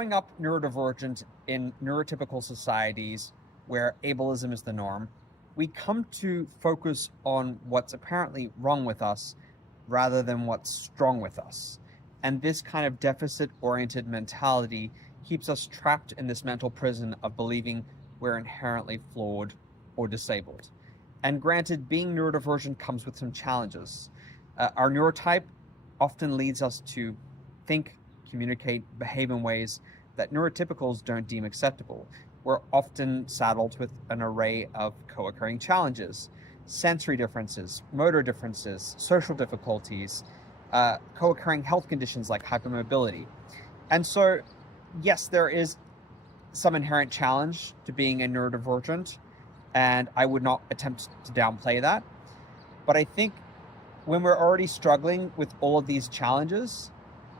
growing up neurodivergent in neurotypical societies where ableism is the norm, we come to focus on what's apparently wrong with us rather than what's strong with us. And this kind of deficit-oriented mentality keeps us trapped in this mental prison of believing we're inherently flawed or disabled. And granted, being neurodivergent comes with some challenges. Our neurotype often leads us to think, communicate, behave in ways that neurotypicals don't deem acceptable. We're often saddled with an array of co-occurring challenges: sensory differences, motor differences, social difficulties, co-occurring health conditions like hypermobility. And so, yes, there is some inherent challenge to being a neurodivergent, and I would not attempt to downplay that. But I think when we're already struggling with all of these challenges,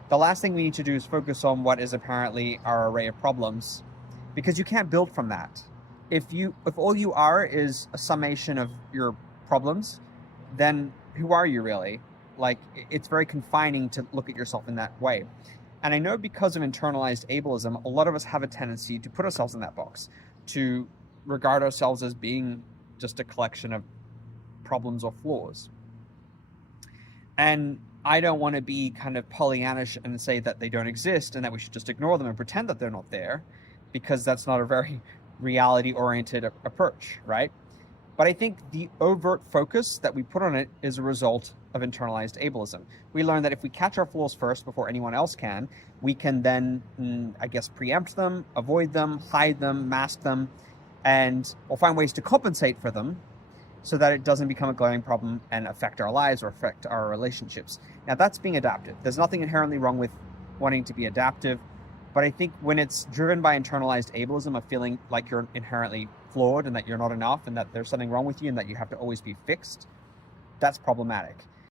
the last thing we need to do is focus on what is apparently our array of problems, because you can't build from that. If all you are is a summation of your problems, then who are you really? Like, it's very confining to look at yourself in that way. And I know because of internalized ableism, a lot of us have a tendency to put ourselves in that box, to regard ourselves as being just a collection of problems or flaws. And I don't want to be kind of Pollyannish and say that they don't exist and that we should just ignore them and pretend that they're not there, because that's not a very reality-oriented approach, right? But I think the overt focus that we put on it is a result of internalized ableism. We learn that if we catch our flaws first before anyone else can, we can then, preempt them, avoid them, hide them, mask them, and we'll find ways to compensate for them so that it doesn't become a glaring problem and affect our lives or affect our relationships. Now, that's being adaptive. There's nothing inherently wrong with wanting to be adaptive, but I think when it's driven by internalized ableism of feeling like you're inherently flawed and that you're not enough and that there's something wrong with you and that you have to always be fixed, that's problematic.